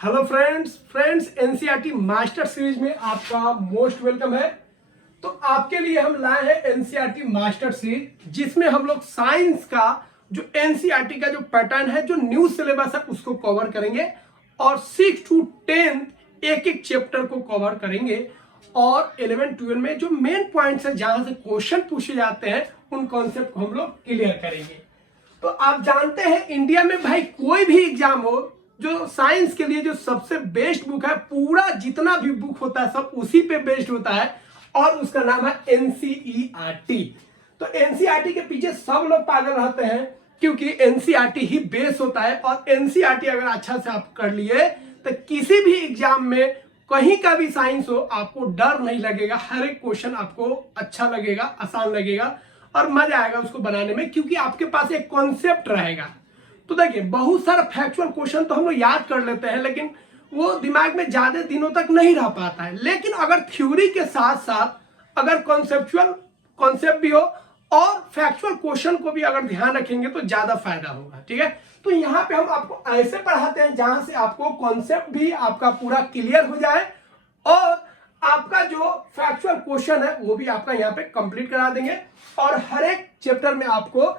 Hello friends NCERT master series में आपका most welcome है। तो आपके लिए हम लाए हैं एनसीईआरटी मास्टर सीरीज, जिसमें हम लोग साइंस का जो एनसीईआरटी का जो पैटर्न है, जो न्यू सिलेबस है, उसको कवर करेंगे और 6 to 10 एक एक चैप्टर को कवर करेंगे और 11-12 में जो मेन पॉइंट्स है, जहां से क्वेश्चन पूछे जाते हैं, उन कॉन्सेप्ट को हम लोग क्लियर करेंगे। तो आप जानते हैं इंडिया में भाई कोई भी एग्जाम हो, जो साइंस के लिए जो सबसे बेस्ट बुक है, पूरा जितना भी बुक होता है सब उसी पे बेस्ड होता है और उसका नाम है एनसीईआरटी। तो एनसीईआरटी के पीछे सब लोग पागल रहते हैं, क्योंकि एनसीईआरटी ही बेस होता है और एनसीईआरटी अगर अच्छा से आप कर लिए तो किसी भी एग्जाम में कहीं का भी साइंस हो, आपको डर नहीं लगेगा। हर एक क्वेश्चन आपको अच्छा लगेगा, आसान लगेगा और मजा आएगा उसको बनाने में, क्योंकि आपके पास एक कॉन्सेप्ट रहेगा। तो देखिए, बहुत सारा फैक्चुअल क्वेश्चन तो हम लोग याद कर लेते हैं, लेकिन वो दिमाग में ज्यादा दिनों तक नहीं रह पाता है। लेकिन अगर थ्योरी के साथ साथ अगर कॉन्सेप्चुअल कॉन्सेप्ट भी हो और फैक्चुअल क्वेश्चन को भी अगर ध्यान रखेंगे तो ज्यादा फायदा होगा। ठीक है, तो यहाँ पे हम आपको ऐसे पढ़ाते हैं जहां से आपको कॉन्सेप्ट भी आपका पूरा क्लियर हो जाए और आपका जो फैक्चुअल क्वेश्चन है वो भी आपका यहाँ पे कंप्लीट करा देंगे और हर एक चैप्टर में आपको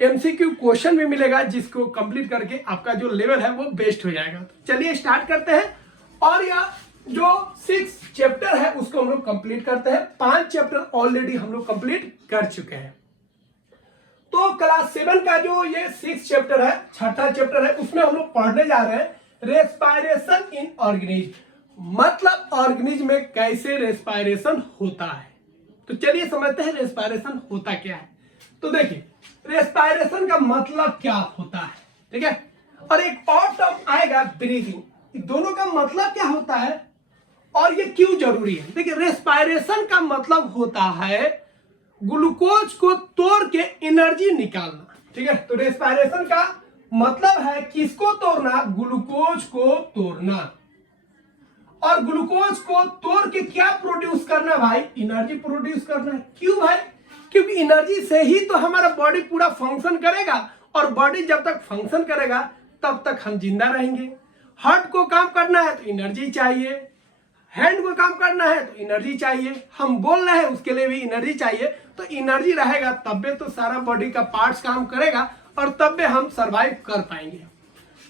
एमसीक्यू क्वेश्चन भी मिलेगा, जिसको कंप्लीट करके आपका जो लेवल है वो बेस्ट हो जाएगा। तो चलिए स्टार्ट करते हैं और यह जो 6 चैप्टर है उसको हम लोग कंप्लीट करते हैं। 5 चैप्टर ऑलरेडी हम लोग कंप्लीट कर चुके हैं। तो क्लास 7 का जो ये 6 चैप्टर है, छठा चैप्टर है, उसमें हम लोग पढ़ने जा रहे हैं रेस्पायरेशन इन ऑर्गेनिज्म, मतलब ऑर्गेनिज्म में कैसे रेस्पायरेशन होता है। तो चलिए समझते हैं रेस्पायरेशन होता क्या है। तो देखिए, रेस्पायरेशन का मतलब क्या होता है, ठीक है, और एक और टर्म आएगा ब्रीदिंग। दोनों का मतलब क्या होता है और ये क्यों जरूरी है। देखिए, रेस्पायरेशन का मतलब होता है ग्लूकोज को तोड़ के एनर्जी निकालना। ठीक है, तो रेस्पायरेशन का मतलब है किसको तोड़ना, ग्लूकोज को तोड़ना। और ग्लूकोज को तोड़ के क्या प्रोड्यूस करना भाई, एनर्जी प्रोड्यूस करना। क्यों भाई, क्योंकि एनर्जी से ही तो हमारा बॉडी पूरा फंक्शन करेगा और बॉडी जब तक फंक्शन करेगा तब तक हम जिंदा रहेंगे। हार्ट को काम करना है तो एनर्जी चाहिए, हैंड को काम करना है तो एनर्जी चाहिए, हम बोल रहे हैं उसके लिए भी एनर्जी चाहिए। तो एनर्जी रहेगा तब तो सारा बॉडी का पार्ट्स काम करेगा और तब हम सरवाइव कर पाएंगे।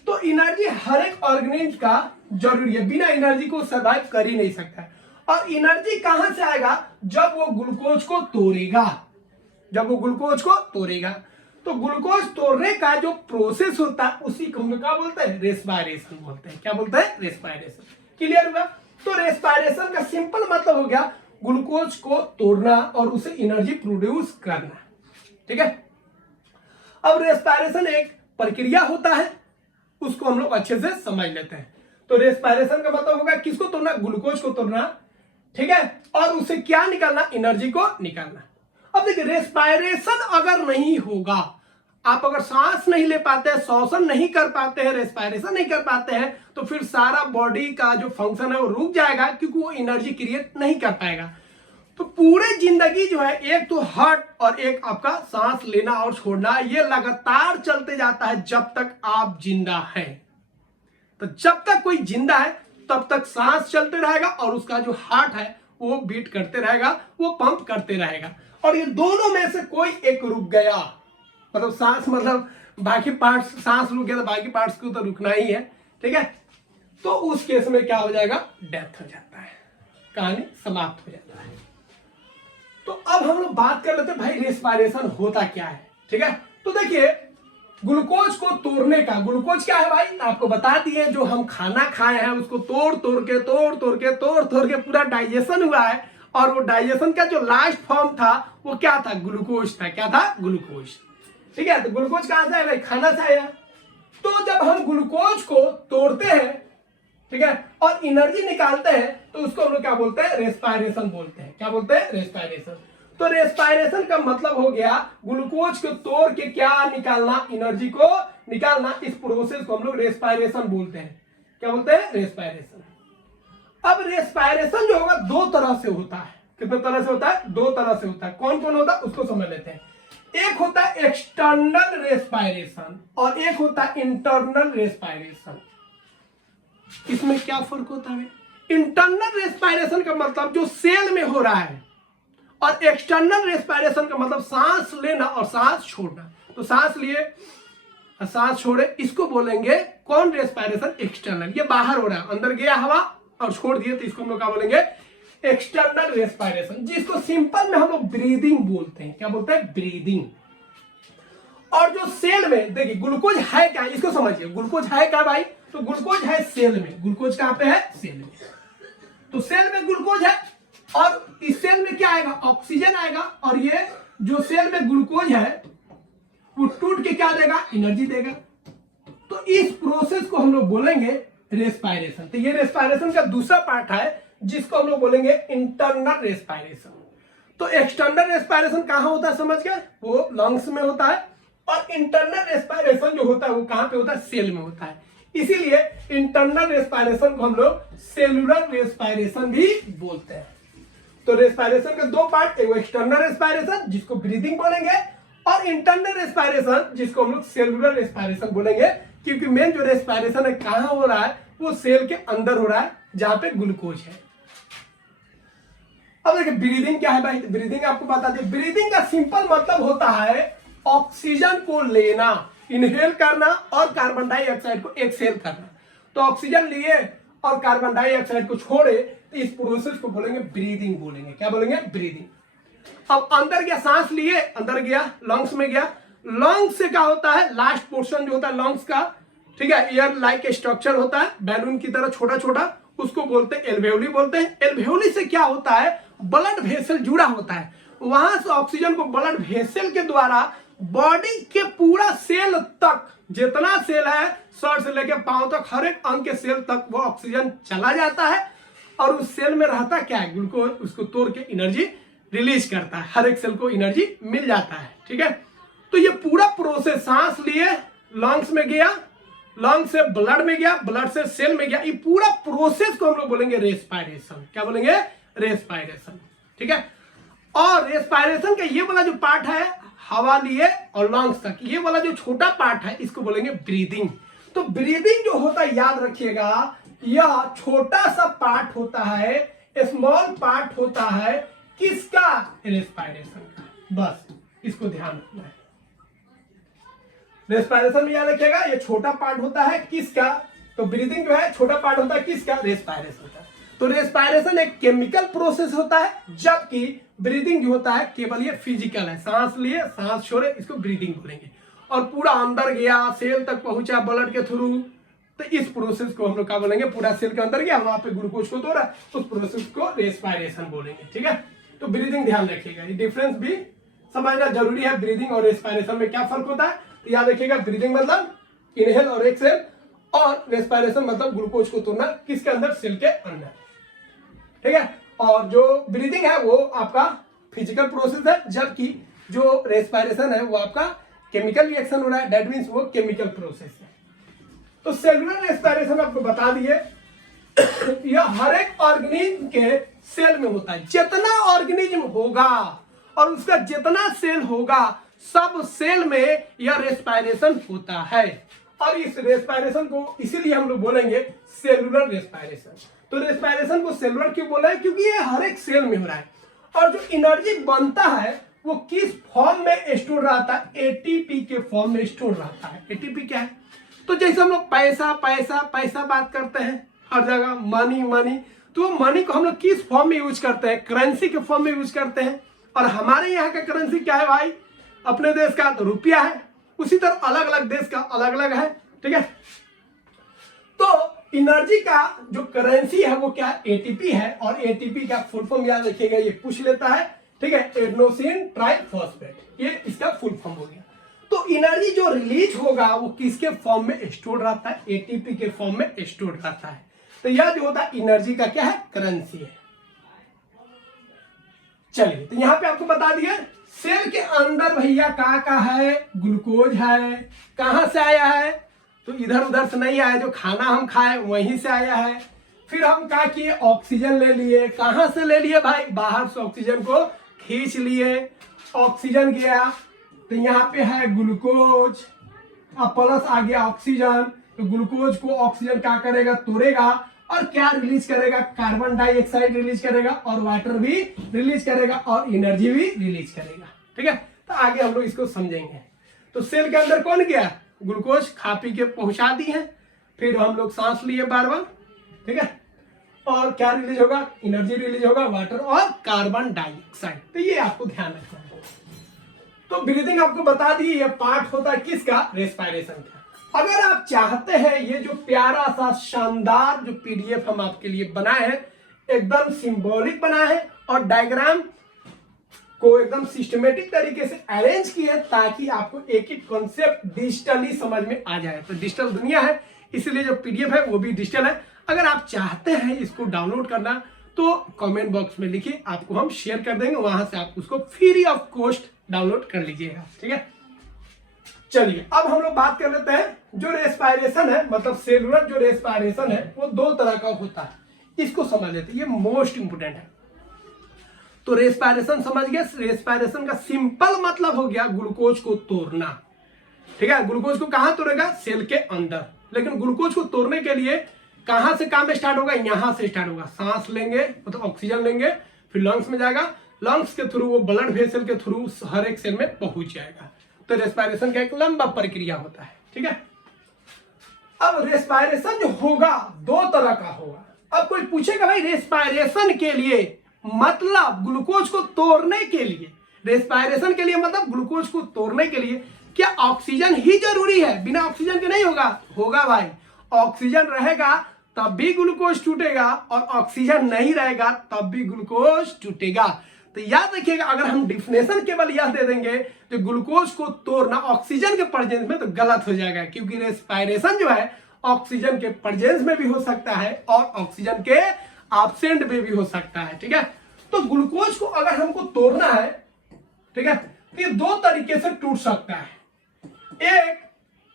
तो एनर्जी हर एक ऑर्गेनिज्म का जरूरी है, बिना एनर्जी को सरवाइव कर ही नहीं सकता। और एनर्जी कहां से आएगा, जब वो ग्लूकोज को तोड़ेगा, जब वो ग्लूकोज को तोड़ेगा। तो ग्लूकोज तोड़ने का जो प्रोसेस होता है उसी को हम क्या बोलते हैं, रेस्पायरेशन बोलते हैं। क्या बोलते हैं, रेस्पायरेशन। क्लियर हुआ। तो रेस्पायरेशन का सिंपल मतलब हो गया ग्लूकोज को तोड़ना और उसे एनर्जी प्रोड्यूस करना। ठीक है, अब रेस्पायरेशन एक प्रक्रिया होता है, उसको हम लोग अच्छे से समझ लेते हैं। तो रेस्पायरेशन का मतलब होगा किसको तोड़ना, ग्लूकोज को तोड़ना। ठीक है, और उसे क्या निकालना, एनर्जी को निकालना। अब देखिए, रेस्पायरेशन अगर नहीं होगा, आप अगर सांस नहीं ले पाते हैं, श्वसन नहीं कर पाते हैं, रेस्पायरेशन नहीं कर पाते हैं, तो फिर सारा बॉडी का जो फंक्शन है वो रुक जाएगा, क्योंकि वो एनर्जी क्रिएट नहीं कर पाएगा। तो पूरे जिंदगी जो है, एक तो हार्ट और एक आपका सांस लेना और छोड़ना, ये लगातार चलते जाता है जब तक आप जिंदा हैं। तो जब तक कोई जिंदा है तब तक सांस चलते रहेगा और उसका जो हार्ट है वो बीट करते रहेगा, वो पंप करते रहेगा। और ये दोनों में से कोई एक रुक गया, मतलब सांस, मतलब बाकी पार्ट्स, सांस रुक गया तो बाकी पार्ट्स को तो रुकना ही है। ठीक है, तो उस केस में क्या हो जाएगा, डेथ हो जाता है, कहानी समाप्त हो जाता है। तो अब हम लोग बात कर लेते हैं भाई रेस्पायरेशन होता क्या है। ठीक है, तो देखिए, ग्लूकोज को तोड़ने का, ग्लूकोज क्या है भाई, आपको बता दिए, जो हम खाना खाए हैं उसको तोड़ तोड़ के पूरा डाइजेशन हुआ है और वो डाइजेशन का जो लास्ट फॉर्म था वो क्या था, ग्लूकोज था। क्या था, ग्लूकोज। ठीक है, तो ग्लूकोज कहां से आया भाई, खाना से आया। तो जब हम ग्लूकोज को तोड़ते हैं, ठीक है, और एनर्जी निकालते हैं, तो उसको हम लोग क्या बोलते हैं, रेस्पायरेशन बोलते हैं। क्या बोलते हैं, रेस्पायरेशन। तो रेस्पायरेशन का मतलब हो गया ग्लूकोज को तोड़ के क्या निकालना, एनर्जी को निकालना। इस प्रोसेस को हम लोग रेस्पायरेशन बोलते हैं। क्या बोलते हैं, रेस्पायरेशन। अब रेस्पायरेशन जो होगा दो तरह से होता है। कितने तरह से होता है, दो तरह से होता है। कौन कौन होता है उसको समझ लेते हैं। एक होता है एक्सटर्नल रेस्पायरेशन और एक होता है इंटरनल रेस्पायरेशन। इसमें क्या फर्क होता है? इंटरनल रेस्पिरेशन का मतलब जो सेल में हो रहा है, और एक्सटर्नल रेस्पिरेशन का मतलब सांस लेना और सांस छोड़ना। तो सांस लिए और सांस छोड़े, इसको बोलेंगे कौन रेस्पिरेशन? एक्सटर्नल। ये बाहर हो रहा है, अंदर गया हवा और छोड़ दिए, तो इसको हम लोग क्या बोलेंगे? एक्सटर्नल रेस्पिरेशन, जिसको सिंपल में हम लोग ब्रीदिंग बोलते हैं। क्या बोलते हैं? ब्रीदिंग। और जो सेल में देखिए ग्लूकोज है क्या, इसको समझिए। ग्लूकोज है क्या भाई? तो ग्लूकोज है सेल में। ग्लूकोज कहां पे है? सेल में। तो सेल में ग्लूकोज है, और इस सेल में क्या आएगा? ऑक्सीजन आएगा, और ये जो सेल में ग्लूकोज है वो टूट के क्या देगा? एनर्जी देगा। तो इस प्रोसेस को हम लोग बोलेंगे रेस्पिरेशन। तो ये रेस्पिरेशन का दूसरा पार्ट है, जिसको हम लोग बोलेंगे इंटरनल रेस्पिरेशन। तो एक्सटर्नल रेस्पिरेशन कहां होता है समझ गए? वो लंग्स में होता है, और इंटरनल रेस्पिरेशन जो होता है वो कहां पे होता है? सेल में होता है। इसीलिए इंटरनल रेस्पिरेशन को हम लोग सेलुलर रेस्पिरेशन भी बोलते हैं। तो रेस्पिरेशन का दो पार्ट, एक एक्सटर्नल रेस्पिरेशन जिसको ब्रीदिंग बोलेंगे, और इंटरनल रेस्पिरेशन जिसको हम लोग सेलुलर रेस्पिरेशन बोलेंगे, क्योंकि मेन जो रेस्पिरेशन है कहां हो रहा है? वो सेल के अंदर हो रहा है, जहां पे ग्लूकोज है। अब देखिए ब्रीदिंग क्या है भाई? ब्रीदिंग आपको बता दें, ब्रीदिंग का सिंपल मतलब होता है ऑक्सीजन को लेना, इनहेल करना, और कार्बन डाइऑक्साइड को एक्सहेल करना। तो ऑक्सीजन लिए और कार्बन डाइऑक्साइड को छोड़े, तो इस प्रोसेस को बोलेंगे ब्रीदिंग बोलेंगे। क्या बोलेंगे? ब्रीदिंग। अब अंदर गया, सांस लिए, अंदर गया, लंग्स में गया। लंग्स से क्या होता है? लास्ट पोर्शन जो होता है लंग्स का, ठीक है, एयर लाइक स्ट्रक्चर होता है, बैलून की तरह छोटा छोटा, उसको बोलते हैं एल्वेओली बोलते हैं। एल्वेओली से क्या होता है? ब्लड वेसल जुड़ा होता है, वहां से ऑक्सीजन को ब्लड वेसल के द्वारा बॉडी के पूरा सेल तक, जितना सेल है सर से लेकर पांव तक, हर एक अंग के सेल तक वो ऑक्सीजन चला जाता है, और उस सेल में रहता क्या है? ग्लूकोज। उसको तोड़ के एनर्जी रिलीज करता है, हर एक सेल को एनर्जी मिल जाता है। ठीक है, तो ये पूरा प्रोसेस, सांस लिए, लंग्स में गया, लंग से ब्लड में गया, ब्लड से सेल में गया, ये पूरा प्रोसेस को हम लोग बोलेंगे रेस्पिरेशन। क्या बोलेंगे? रेस्पिरेशन। ठीक है, और रेस्पिरेशन का ये वाला जो पार्ट है, हवा लिए और लंग्स तक, ये वाला जो छोटा पार्ट है, इसको बोलेंगे ब्रीदिंग। तो ब्रीदिंग जो होता है, याद रखिएगा, यह छोटा सा पार्ट होता है, स्मॉल पार्ट होता है किसका? रेस्पिरेशन का। बस इसको ध्यान रखना है। रेस्पिरेशन में याद रखिएगा, ये छोटा पार्ट होता है किसका? तो ब्रीदिंग जो है छोटा पार्ट होता है किसका? रेस्पिरेशन का। तो रेस्पिरेशन एक केमिकल प्रोसेस होता है, जबकि ब्रीदिंग जो होता है केवल ये फिजिकल है। सांस लिए, सांस छोड़े, इसको ब्रीदिंग बोलेंगे। और पूरा अंदर गया, सेल तक पहुंचा ब्लड के थ्रू, तो इस प्रोसेस को हम लोग क्या बोलेंगे? पूरा सेल के अंदर गया, वहां पे ग्लूकोज को तोड़ा, उस प्रोसेस को रेस्पिरेशन बोलेंगे। ठीक है, तो ब्रीदिंग ध्यान रखिएगा, ये डिफरेंस भी समझना जरूरी है। ब्रीदिंग और रेस्पिरेशन में क्या फर्क होता है, तो याद रखिएगा, ब्रीदिंग मतलब इनहेल और एक्सहेल, और रेस्पिरेशन मतलब ग्लूकोज को तोड़ना, किसके अंदर? सेल के अंदर। ठीक है, और जो ब्रीदिंग है वो आपका फिजिकल प्रोसेस है, जबकि जो रेस्पिरेशन है वो आपका केमिकल रिएक्शन हो रहा है, दैट मींस वो केमिकल प्रोसेस है। तो सेलुलर रेस्पिरेशन आपको बता दिए, यह हर एक ऑर्गेनिज्म के सेल में होता है। जितना ऑर्गेनिज्म होगा और उसका जितना सेल होगा, सब सेल में यह रेस्पिरेशन होता है। और इस रेस्पिरेशन को इसीलिए हम लोग बोलेंगे सेलुलर रेस्पिरेशन। तो रेस्पिरेशन को सेलुलर क्यों बोला है? क्योंकि ये हर एक सेल में हो रहा है। और जो एनर्जी बनता है वो किस फॉर्म में स्टोर रहता है? एटीपी के फॉर्म में स्टोर रहता है। एटीपी क्या है? तो जैसे हम लोग पैसा पैसा पैसा बात करते हैं हर जगह, मनी मनी, तो मनी को हम लोग किस फॉर्म में यूज करते हैं? करेंसी के फॉर्म में यूज करते हैं। और हमारे यहाँ का करेंसी क्या है भाई? अपने देश का तो रुपया है, उसी तरह अलग अलग देश का अलग अलग है। ठीक है, तो एनर्जी का जो करेंसी है वो क्या है? एटीपी है। और एटीपी का फुल फॉर्म याद रखिएगा, ये पूछ लेता है। ठीक है, एडेनोसिन ट्राइफॉस्फेट, ये इसका फुल फॉर्म हो गया। तो एनर्जी जो रिलीज होगा वो किसके फॉर्म में स्टोर रहता है? एटीपी के फॉर्म में स्टोर रहता है। तो यह जो होता है एनर्जी का क्या है? करेंसी है। चलिए, तो यहां पे आपको बता दिया, सेल के अंदर भैया का है? ग्लूकोज है। कहां से आया है? तो इधर उधर से नहीं आया, जो खाना हम खाए वहीं से आया है। फिर हम क्या किए? ऑक्सीजन ले लिए। कहां से ले लिए भाई? बाहर से ऑक्सीजन को खींच लिए, ऑक्सीजन गया, तो यहाँ पे है ग्लूकोज, अब प्लस आ गया ऑक्सीजन, तो ग्लूकोज को ऑक्सीजन क्या करेगा, तोड़ेगा और क्या रिलीज करेगा, कार्बन डाइऑक्साइड रिलीज करेगा और वाटर भी रिलीज करेगा और एनर्जी भी रिलीज करेगा। ठीक है, तो आगे हम लोग इसको समझेंगे। तो सेल के अंदर कौन गया, ग्लूकोज खा पी के पहुंचा दी है, फिर हम लोग सांस लिए बार बार। ठीक है, और क्या रिलीज होगा, एनर्जी रिलीज होगा, वाटर और कार्बन डाइऑक्साइड। तो ये आपको ध्यान रखना है। तो ब्रीदिंग आपको बता दी, ये पार्ट होता है किसका, रेस्पिरेशन का। अगर आप चाहते हैं ये जो प्यारा सा शानदार जो पीडीएफ हम आपके लिए बनाए हैं, एकदम सिंबॉलिक बना है और डायग्राम को एकदम सिस्टमेटिक तरीके से अरेंज किया है ताकि आपको एक एक कॉन्सेप्ट डिजिटली समझ में आ जाए। तो डिजिटल दुनिया है, इसलिए जो पीडीएफ है वो भी डिजिटल है। अगर आप चाहते हैं इसको डाउनलोड करना तो कमेंट बॉक्स में लिखिए, आपको हम शेयर कर देंगे, वहां से आप उसको फ्री ऑफ कॉस्ट डाउनलोड कर लीजिएगा। ठीक है, चलिए अब हम लोग बात कर लेते हैं। जो रेस्पिरेशन है, मतलब सेलुलर जो रेस्पिरेशन है वो दो तरह का होता है, इसको समझ लेते हैं, ये मोस्ट इंपोर्टेंट है। तो रेस्पिरेशन समझ गए, रेस्पिरेशन का सिंपल मतलब हो गया ग्लूकोज को तोड़ना। ठीक है, ग्लूकोज को कहां तोड़ेगा, सेल के अंदर। लेकिन ग्लूकोज को तोड़ने के लिए कहां से काम स्टार्ट होगा, यहां से स्टार्ट होगा। सांस लेंगे मतलब ऑक्सीजन लेंगे, फिर लंग्स में जाएगा, लंग्स के थ्रू वो ब्लड वेसल के थ्रू हर एक सेल में पहुंच जाएगा। तो रेस्पिरेशन का एक लंबा प्रक्रिया होता है। ठीक है, अब रेस्पिरेशन जो होगा दो तरह का होगा। अब कोई पूछेगा भाई रेस्पिरेशन के लिए मतलब ग्लूकोज को तोड़ने के लिए, रेस्पिरेशन के लिए मतलब ग्लूकोज को तोड़ने के लिए क्या ऑक्सीजन ही जरूरी है, बिना ऑक्सीजन के नहीं होगा, होगा भाई। ऑक्सीजन रहेगा तब भी ग्लूकोज टूटेगा और ऑक्सीजन नहीं रहेगा तब भी ग्लूकोज टूटेगा। तो याद रखिएगा, अगर हम डिफिनेशन केवल यह दे देंगे तो ग्लूकोज को तोड़ना ऑक्सीजन के प्रेजेंस में, तो गलत हो जाएगा, क्योंकि रेस्पिरेशन जो है ऑक्सीजन के प्रेजेंस में भी हो सकता है और ऑक्सीजन के एब्सेंट में भी हो सकता है। ठीक है, तो ग्लूकोज को अगर हमको तोड़ना है, ठीक है, तो ये दो तरीके से टूट सकता है, एक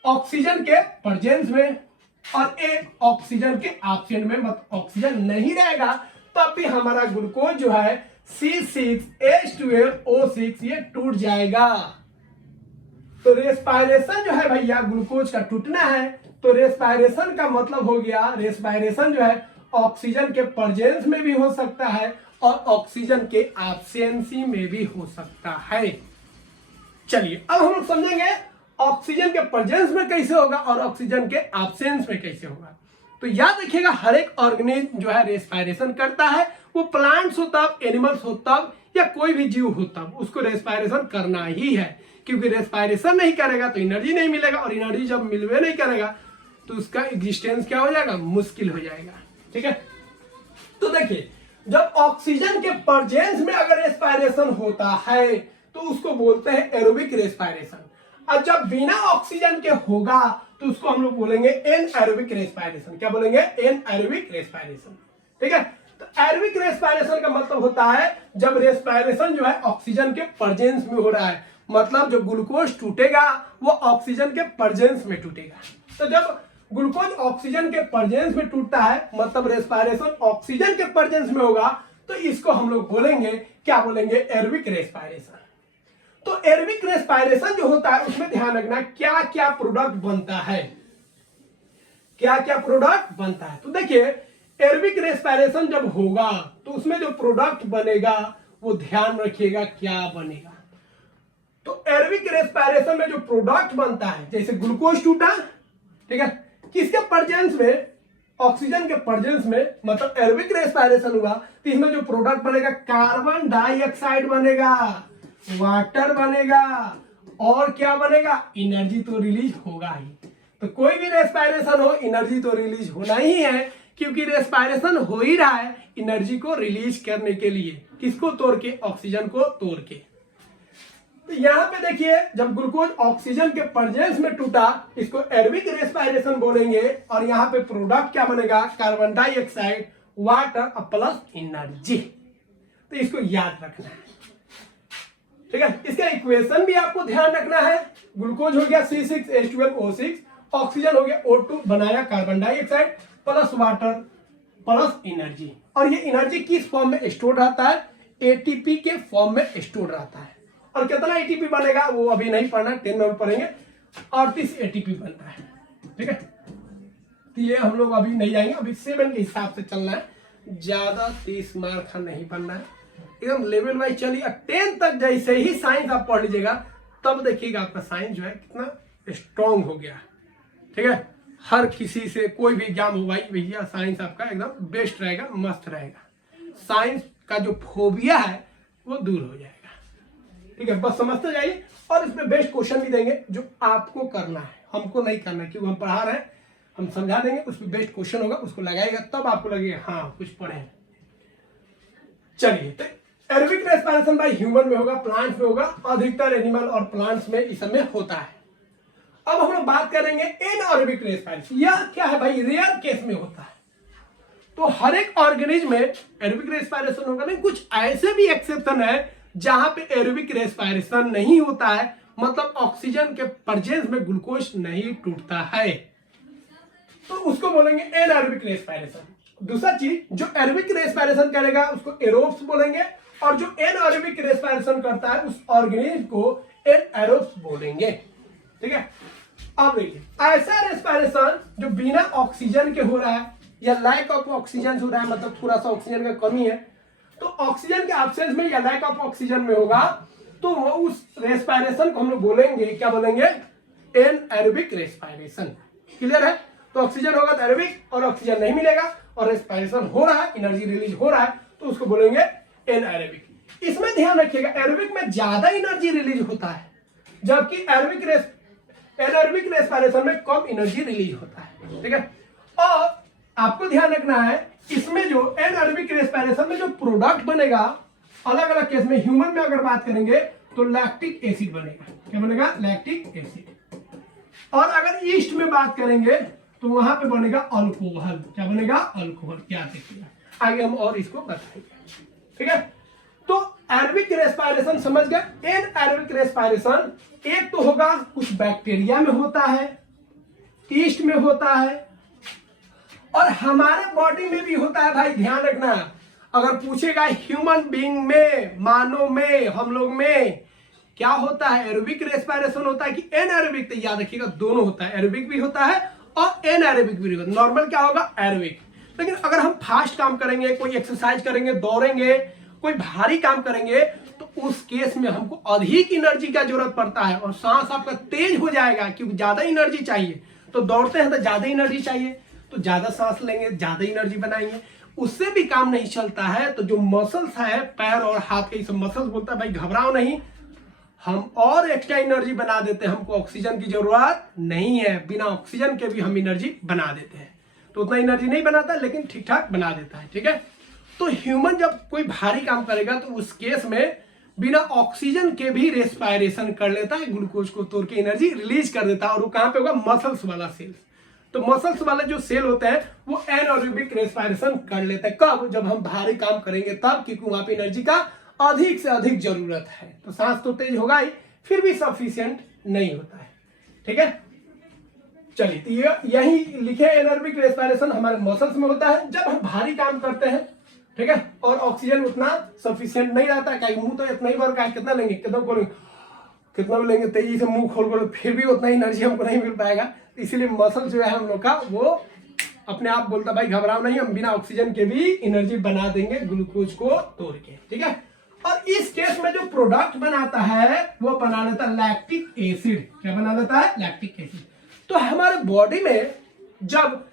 ऑक्सीजन के प्रेजेंस में और एक ऑक्सीजन के एब्सेंट में। मतलब ऑक्सीजन नहीं रहेगा तब भी हमारा ग्लूकोज जो है C6H12O6 ये टूट जाएगा। तो रेस्पिरेशन जो है भैया ग्लूकोज का टूटना है, तो रेस्पिरेशन का मतलब हो गया, रेस्पिरेशन जो है ऑक्सीजन के प्रेजेंस में भी हो सकता है और ऑक्सीजन के एब्सेंसी में भी हो सकता है। चलिए अब हम लोग समझेंगे ऑक्सीजन के प्रेजेंस में कैसे होगा और ऑक्सीजन के एब्सेंस में कैसे होगा। तो याद रखिएगा, हर एक ऑर्गेनिज्म जो है रेस्पिरेशन करता है, वो प्लांट्स हो तब, एनिमल्स हो तब, या कोई भी जीव हो तब उसको रेस्पिरेशन करना ही है, क्योंकि रेस्पिरेशन नहीं करेगा तो एनर्जी नहीं मिलेगा और एनर्जी जब मिलवे नहीं करेगा तो उसका एग्जिस्टेंस क्या हो जाएगा, मुश्किल हो जाएगा। ठीक है, तो देखिए जब ऑक्सीजन के प्रेजेंस में अगर रेस्पिरेशन होता है तो उसको बोलते हैं एरोबिक रेस्पिरेशन, और जब बिना ऑक्सीजन के होगा तो उसको हम लोग बोलेंगे एनएरोबिक रेस्पिरेशन। क्या बोलेंगे, एनएरोबिक रेस्पिरेशन। ठीक है, तो एरोबिक रेस्पिरेशन का मतलब होता है जब रेस्पिरेशन जो है ऑक्सीजन के प्रेजेंस में हो रहा है, मतलब जो ग्लूकोज टूटेगा वो ऑक्सीजन के प्रेजेंस में टूटेगा। तो जब ग्लूकोज ऑक्सीजन के प्रेजेंस में टूटता है मतलब रेस्पिरेशन ऑक्सीजन के प्रेजेंस में होगा, तो इसको हम लोग बोलेंगे, क्या बोलेंगे, एरोबिक रेस्पिरेशन। तो एरोबिक रेस्पिरेशन जो होता है उसमें ध्यान रखना क्या क्या प्रोडक्ट बनता है, क्या क्या प्रोडक्ट बनता है। तो देखिए एरोबिक रेस्पिरेशन जब होगा तो उसमें जो प्रोडक्ट बनेगा वो ध्यान रखिएगा क्या बनेगा। तो एरोबिक रेस्पिरेशन में जो प्रोडक्ट बनता है, जैसे ग्लूकोज टूटा, ठीक है, किसके प्रेजेंस में, ऑक्सीजन के प्रेजेंस में, मतलब एरोबिक रेस्पिरेशन हुआ, तो इसमें जो प्रोडक्ट बनेगा कार्बन डाइऑक्साइड बनेगा, वाटर बनेगा और क्या बनेगा, एनर्जी तो रिलीज होगा ही। तो कोई भी रेस्पिरेशन हो एनर्जी तो रिलीज होना ही है, क्योंकि रेस्पिरेशन हो ही रहा है एनर्जी को रिलीज करने के लिए, किसको तोड़ के, ऑक्सीजन को तोड़ के। तो यहां पे देखिए जब ग्लूकोज ऑक्सीजन के प्रेजेंस में टूटा इसको एरोबिक रेस्पिरेशन बोलेंगे, और यहां पे प्रोडक्ट क्या बनेगा, carbon dioxide, water plus energy. तो इसको याद रखना है। ठीक है, इसका इक्वेशन भी आपको ध्यान रखना है। ग्लूकोज हो गया C6H12O6, ऑक्सीजन हो गया O2 बनाया carbon dioxide plus water plus energy, और ये एनर्जी किस फॉर्म में स्टोर रहता है, एटीपी के फॉर्म में स्टोर रहता है। और कितना एटीपी बनेगा वो अभी नहीं पढ़ना, 10 में पढ़ेंगे। 38 एटीपी बनता है। ठीक है, तो ये हम लोग अभी नहीं जाएंगे, अभी 7 के हिसाब से चलना है, ज्यादा 30 मार्क का नहीं बनना है, एकदम लेवल वाइज चलिए। 10 तक जैसे ही साइंस आप पढ़ लीजिएगा तब देखिएगा आपका साइंस जो है कितना स्ट्रांग हो गया, ठीक है। हर किसी से कोई भी एग्जाम हो भाई भैया, साइंस आपका एकदम बेस्ट रहेगा, मस्त रहेगा। साइंस का जो फोबिया है वो दूर हो जाएगा, ठीक है। बस समझते जाइए, और इसमें बेस्ट क्वेश्चन भी देंगे जो आपको करना है, हमको नहीं करना है, क्योंकि हम पढ़ा रहे हैं, हम समझा देंगे, उसमें बेस्ट क्वेश्चन होगा, उसको लगाएगा तब आपको लगेगा हाँ कुछ पढ़े। चलिए, तो एरोबिक रेस्पिरेशन बाय ह्यूमन में होगा, प्लांट्स में होगा, अधिकतर एनिमल और प्लांट्स में इस समय होता है। अब हम लोग बात करेंगे एनारोबिक रेस्पिरेशन, यह क्या है भाई, रेयर केस में होता है। तो हर एक ऑर्गेनिज्म में एरोबिक रेस्पिरेशन होगा, नहीं कुछ ऐसे भी एक्सेप्शन है जहां पे एरोबिक रेस्पिरेशन नहीं होता है, मतलब ऑक्सीजन के प्रेजेंस में ग्लूकोज नहीं टूटता है, तो उसको बोलेंगे एनारोबिक रेस्पिरेशन। दूसरा चीज, जो एरोबिक रेस्पिरेशन करेगा उसको एरोब्स बोलेंगे, और जो एनारोबिक रेस्पिरेशन करता है उस ऑर्गेनिज्म को एनारोब्स बोलेंगे, ठीक है। अब देखिए, ऐसा रेस्पिरेशन जो बिना ऑक्सीजन के हो रहा है या लैक ऑफ ऑक्सीजन हो रहा है, मतलब थोड़ा सा ऑक्सीजन का कमी है, तो ऑक्सीजन के एब्सेंस में या लैक ऑफ ऑक्सीजन में होगा, तो वो उस रेस्पिरेशन को हम लोग बोलेंगे, क्या बोलेंगे, एनारोबिक रेस्पिरेशन। क्लियर है। तो ऑक्सीजन होगा तो एरोबिक, और ऑक्सीजन नहीं मिलेगा और रेस्पिरेशन हो रहा है, एनर्जी रिलीज हो रहा है, तो उसको बोलेंगे एनारोबिक। इसमें ध्यान रखिएगा, एरोबिक में ज्यादा एनर्जी रिलीज होता है, जबकि एनारोबिक रेस्पिरेशन में कम एनर्जी रिलीज होता है, ठीक है। और आपको ध्यान रखना है, इसमें जो एनारोबिक रेस्पिरेशन में जो प्रोडक्ट बनेगा, अलग अलग केस में, ह्यूमन में अगर बात करेंगे तो लैक्टिक एसिड बनेगा। क्या बनेगा, लैक्टिक एसिड। और अगर ईस्ट में बात करेंगे तो वहां पे बनेगा अल्कोहल। क्या बनेगा, अल्कोहल। याद रखिएगा, आगे हम और इसको बताएंगे, ठीक है। तो एरोबिक रेस्पिरेशन समझ गए। एनारोबिक रेस्पिरेशन एक तो होगा कुछ बैक्टीरिया में होता है, ईस्ट में होता है, और हमारे बॉडी में भी होता है भाई, ध्यान रखना। अगर पूछेगा ह्यूमन बीइंग में, मानव में, हम लोग में क्या होता है, एरोबिक रेस्पिरेशन होता है कि एनारोबिक, तो याद रखिएगा दोनों होता है, एरोबिक भी होता है और एनारोबिक भी होता है। नॉर्मल क्या होगा, एरोबिक। लेकिन अगर हम फास्ट काम करेंगे, कोई एक्सरसाइज करेंगे, दौड़ेंगे, कोई भारी काम करेंगे, तो उस केस में हमको अधिक एनर्जी का जरूरत पड़ता है, और सांस आपका तेज हो जाएगा, क्योंकि ज्यादा एनर्जी चाहिए। तो दौड़ते हैं तो ज्यादा एनर्जी चाहिए, तो ज्यादा सांस लेंगे, ज्यादा एनर्जी बनाएंगे, उससे भी काम नहीं चलता है। तो जो मसल्स है, पैर और हाथ के सब मसल्स बोलता है भाई घबराओ नहीं, हम और एक्स्ट्रा एनर्जी बना देते हैं, हमको ऑक्सीजन की जरूरत नहीं है, बिना ऑक्सीजन के भी हम एनर्जी बना देते हैं। तो उतना एनर्जी नहीं बनाता, लेकिन ठीक ठाक बना देता है, ठीक है। तो ह्यूमन जब कोई भारी काम करेगा तो उस केस में बिना ऑक्सीजन के भी रेस्पिरेशन कर लेता है, ग्लूकोज को तोड़ के एनर्जी रिलीज कर देता है, और वो कहां पे होगा, मसल्स वाला सेल। तो मसल्स वाले जो सेल होते हैं वो एनारोबिक रेस्पिरेशन कर लेते हैं। कब, जब हम भारी काम करेंगे तब, क्योंकि वहां पे एनर्जी का अधिक से अधिक जरूरत है। तो सांस तो तेज होगा ही, फिर भी सफिशिएंट नहीं होता है, ठीक है। चलिए, तो यही लिखे, एनारोबिक रेस्पिरेशन हमारे मसल्स में होता है जब हम भारी काम करते हैं, ठीक है, और ऑक्सीजन उतना सफिशिएंट नहीं रहता है, मुंह तो इतना ही भर का है, कितना लेंगे, कितना खोलेंगे, कितना भी लेंगे, तेजी से मुंह खोल खोल, फिर भी उतना एनर्जी हमको नहीं मिल पाएगा। इसीलिए मसल जो है हम लोग का, वो अपने आप बोलता भाई घबराओ नहीं, हम बिना ऑक्सीजन के भी एनर्जी बना देंगे, ग्लूकोज को तोड़ के, ठीक है। और इस केस में जो प्रोडक्ट बनाता है वो बना लेता है लैक्टिक एसिड। क्या बना लेता है, लैक्टिक एसिड। तो हमारे बॉडी में जब